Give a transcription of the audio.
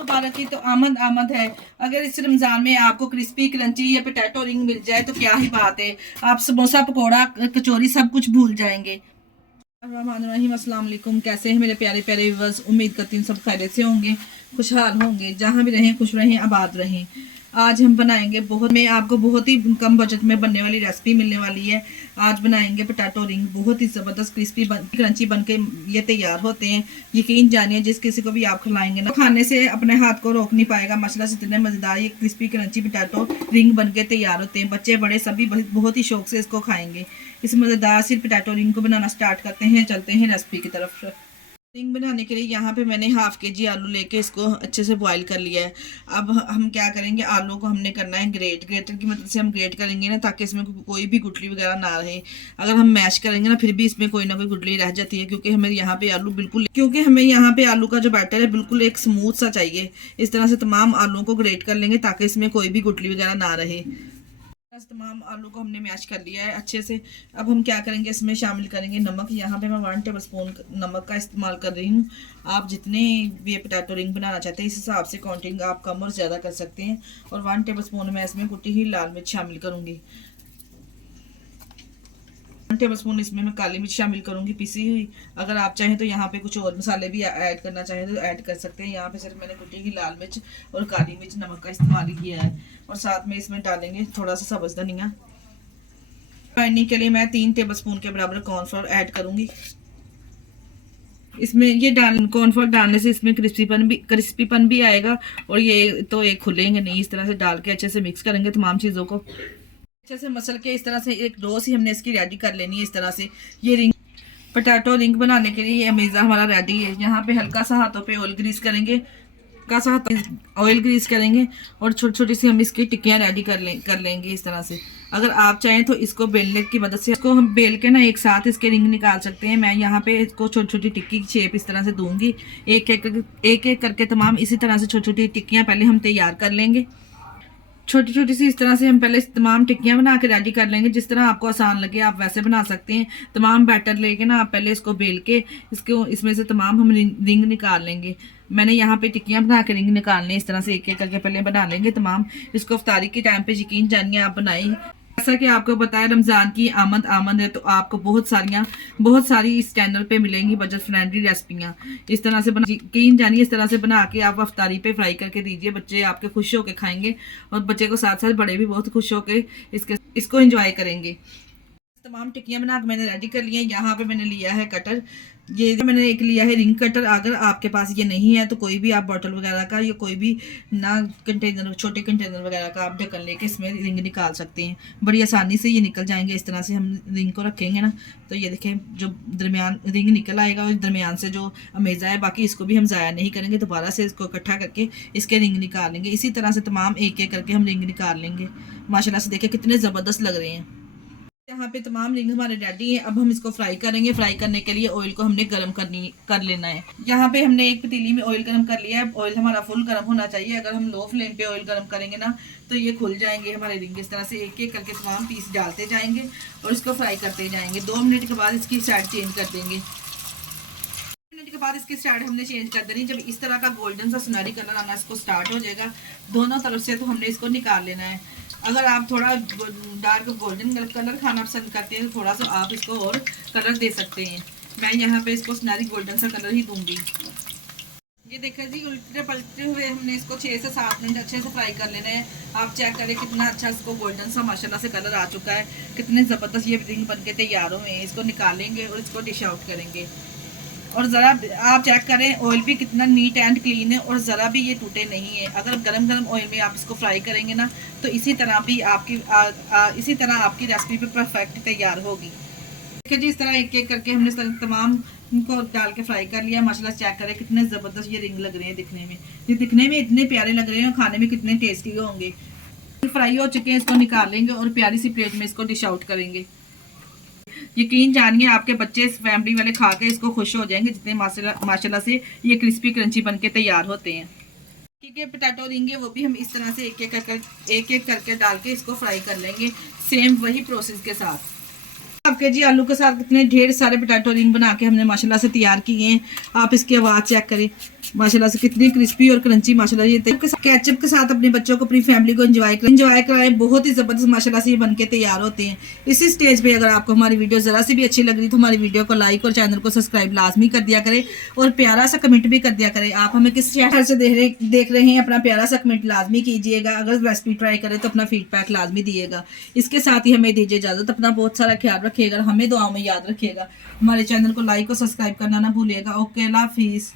मुबारक की तो आमद आमद है। अगर इस रमज़ान में आपको क्रिस्पी क्रंची या पोटैटो रिंग मिल जाए तो क्या ही बात है, आप समोसा पकौड़ा कचौरी सब कुछ भूल जाएंगे। रहमान अस्सलाम वालेकुम, कैसे हैं मेरे प्यारे प्यारे व्यूअर्स। उम्मीद करती हूँ सब खैरियत से होंगे, खुशहाल होंगे, जहाँ भी रहें खुश रहें आबाद रहें। आज हम बनाएंगे आपको बहुत ही कम बजट में बनने वाली रेसिपी मिलने वाली है। आज बनाएंगे पोटैटो रिंग, बहुत ही ज़बरदस्त क्रिस्पी क्रंची बन के ये तैयार होते हैं। यकीन जानिए जिस किसी को भी आप खिलाएंगे ना, खाने से अपने हाथ को रोक नहीं पाएगा। माशाल्लाह से इतने मज़ेदार ये क्रिस्पी क्रंची पोटैटो रिंग बन के तैयार होते हैं। बच्चे बड़े सभी बहुत ही शौक से इसको खाएंगे। इस मज़ेदार सी पोटैटो रिंग को बनाना स्टार्ट करते हैं, चलते हैं रेसिपी की तरफ। रिंग बनाने के लिए यहाँ पे मैंने हाफ के जी आलू लेके इसको अच्छे से बॉईल कर लिया है। अब हम क्या करेंगे, आलू को हमने करना है ग्रेटर की मदद से हम ग्रेट करेंगे ना, ताकि इसमें कोई भी गुठली वगैरह ना रहे। अगर हम मैश करेंगे ना फिर भी इसमें कोई ना कोई गुठली रह जाती है, क्योंकि हमें यहाँ पे आलू का जो बैटर है बिल्कुल एक स्मूथ सा चाहिए। इस तरह से तमाम आलूओं को ग्रेट कर लेंगे ताकि इसमें कोई भी गुठली वगैरह ना रहे। तमाम आलू को हमने मैश कर लिया है अच्छे से। अब हम क्या करेंगे, इसमें शामिल करेंगे नमक। यहाँ पे मैं 1 टेबल स्पून नमक का इस्तेमाल कर रही हूँ। आप जितने भी पोटैटो रिंग बनाना चाहते हैं इस हिसाब से काउंटिंग आप कम और ज़्यादा कर सकते हैं। और 1 टेबल स्पून मैं इसमें कुटी हुई लाल मिर्च शामिल करूँगी। 1 टेबल स्पून इसमें मैं काली मिर्च शामिल करूंगी पिसी हुई। अगर आप चाहें तो यहाँ पे कुछ और मसाले भी ऐड करना चाहें तो ऐड कर सकते हैं। यहाँ पे सिर्फ मैंने कुटी हुई लाल मिर्च और काली मिर्च नमक का इस्तेमाल किया है। और साथ में इसमें डालेंगे थोड़ा सा सब्ज़ धनिया। बाइंडिंग के लिए मैं 3 टेबल स्पून के बराबर कॉर्नफ्लोर ऐड करूंगी। इसमें ये कॉर्नफ्लोर डालने से इसमें क्रिस्पीपन भी आएगा और ये तो ये खुलेंगे नहीं। इस तरह से डाल के अच्छे से मिक्स करेंगे तमाम चीज़ों को अच्छे से मसल के। इस तरह से एक डो सी हमने इसकी रेडी कर लेनी है। इस तरह से ये रिंग पोटैटो रिंग बनाने के लिए ये अमेज़ा हमारा रेडी है। यहाँ पे हल्का सा हाथों पे ऑयल ग्रीस करेंगे, और छोटी छोटी सी हम इसकी टिक्कियाँ रेडी कर लेंगे इस तरह से। अगर आप चाहें तो इसको बेलने की मदद से इसको हम बेल के ना एक साथ इसके रिंग निकाल सकते हैं। मैं यहाँ पे इसको छोटी छोटी टिक्की की शेप इस तरह से दूंगी। एक एक करके तमाम इसी तरह से छोटी छोटी टिक्कियाँ पहले हम तैयार कर लेंगे। छोटी छोटी सी इस तरह से हम पहले तमाम टिक्कियाँ बना के रेडी कर लेंगे। जिस तरह आपको आसान लगे आप वैसे बना सकते हैं। तमाम बैटर लेके ना आप पहले इसको बेल के इसमें से तमाम हम रिंग निकाल लेंगे। मैंने यहाँ पे टिक्कियाँ बना के रिंग निकालने इस तरह से एक एक करके पहले बना लेंगे तमाम। इसको इफ्तारी के टाइम पे यकीन जानिए आप बनाएं। जैसा कि आपको पता है रमज़ान की आमद है, तो आपको बहुत सारी इस चैनल पे मिलेंगी बजट फ्रेंडली रेसिपियाँ। इस तरह से यकीन जानिए इस तरह से बना के आप इफ्तारी पे फ्राई करके दीजिए। बच्चे आपके खुश होकर खाएंगे और बच्चे को साथ साथ बड़े भी बहुत खुश होकर इसको एंजॉय करेंगे। तमाम टिक्कियाँ बना के मैंने रेडी कर ली है। यहाँ पे मैंने लिया है कटर, ये मैंने एक लिया है रिंग कटर। अगर आपके पास ये नहीं है तो कोई भी आप बॉटल वगैरह का या कोई भी ना कंटेनर, छोटे कंटेनर वगैरह का आप ढक्कन लेके इसमें रिंग निकाल सकते हैं। बड़ी आसानी से ये निकल जाएंगे। इस तरह से हम रिंग को रखेंगे ना तो ये देखें जो दरमियान रिंग निकल आएगा और दरमियान से जो अमेज़ा है, बाकी इसको भी हम ज़ाया नहीं करेंगे। दोबारा से इसको इकट्ठा करके इसके रिंग निकाल लेंगे। इसी तरह से तमाम एक एक करके हम रिंग निकाल लेंगे। माशाल्लाह से देखिए कितने ज़बरदस्त लग रहे हैं। यहाँ पे तमाम रिंग हमारे रेडी हैं। अब हम इसको फ्राई करेंगे। फ्राई करने के लिए ऑयल को हमने गर्म कर लेना है। यहाँ पे हमने एक पतीली में ऑयल गर्म कर लिया है। ऑयल हमारा फुल गर्म होना चाहिए। अगर हम लो फ्लेम पे ऑयल गर्म करेंगे ना तो ये खुल जाएंगे हमारे रिंग। इस तरह से एक एक करके तमाम पीस डालते जाएंगे और इसको फ्राई करते जाएंगे। 2 मिनट के बाद इसकी साइड चेंज कर देंगे। 2 मिनट के बाद इसकी साइड हमने चेंज कर देनी। जब इस तरह का गोल्डन सा सुनहरी कलर आना इसको स्टार्ट हो जाएगा दोनों तरफ से, तो हमने इसको निकाल लेना है। अगर आप थोड़ा डार्क गोल्डन कलर खाना पसंद करते हैं तो थोड़ा सा आप इसको और कलर दे सकते हैं। मैं यहाँ पे इसको सुनहरी गोल्डन सा कलर ही दूंगी। ये देखा जी उल्टे पलटे हुए हमने इसको 6 से 7 मिनट अच्छे से फ्राई कर लेना है। आप चेक करें कितना अच्छा इसको गोल्डन सा माशाल्लाह से कलर आ चुका है। कितने ज़बरदस्त ये रिंग बन के तैयार हुए हैं। इसको निकालेंगे और इसको डिश आउट करेंगे। और ज़रा आप चेक करें ऑयल भी कितना नीट एंड क्लीन है और ज़रा भी ये टूटे नहीं है। अगर गरम गरम ऑयल में आप इसको फ्राई करेंगे ना तो इसी तरह आपकी रेसिपी भी परफेक्ट तैयार होगी। देखिए जी इस तरह एक एक करके हमने तमाम इनको डाल के फ्राई कर लिया। माशाल्लाह चेक करें कितने ज़बरदस्त ये रिंग लग रहे हैं दिखने में। ये दिखने में इतने प्यारे लग रहे हैं, खाने में कितने टेस्टी होंगे। फ्राई हो चुके हैं, इसको निकाल लेंगे और प्यारी सी प्लेट में इसको डिश आउट करेंगे। यकीन जानिए आपके बच्चे इस फैमिली वाले खा के इसको खुश हो जाएंगे जितने माशाल्लाह से ये क्रिस्पी क्रंची बन के तैयार होते हैं। ठीक है, पोटैटो रिंग है वो भी हम इस तरह से एक एक करके डाल के इसको फ्राई कर लेंगे। सेम वही प्रोसेस के साथ हाफ के जी आलू के साथ कितने ढेर सारे पोटैटो रिंग बना के हमने माशाल्लाह से तैयार किए हैं। आप इसकी आवाज़ चेक करें माशाल्लाह से कितनी क्रिस्पी और क्रंची माशाल्लाह। ये केचप के साथ अपने बच्चों को, अपनी फैमिली को एंजॉय कराएं। बहुत ही ज़बरदस्त माशाल्लाह से ये बनके तैयार होते हैं। इसी स्टेज पे अगर आपको हमारी वीडियो ज़रा सी भी अच्छी लग रही तो हमारी वीडियो को लाइक और चैनल को सब्सक्राइब लाजमी कर दिया करें और प्यारा सा कमेंट भी कर दिया करें। आप हमें किस शहर से देख रहे हैं, अपना प्यारा सा कमेंट लाजमी कीजिएगा। अगर रेसिपी ट्राई करें तो अपना फीडबैक लाजमी दिएगा। इसके साथ ही हमें दीजिए इजाज़त। अपना बहुत सारा ख्याल रखिएगा, हमें दुआओं में याद रखिएगा। हमारे चैनल को लाइक और सब्सक्राइब करना ना भूलिएगा। ओके, अल्लाह हाफिज़।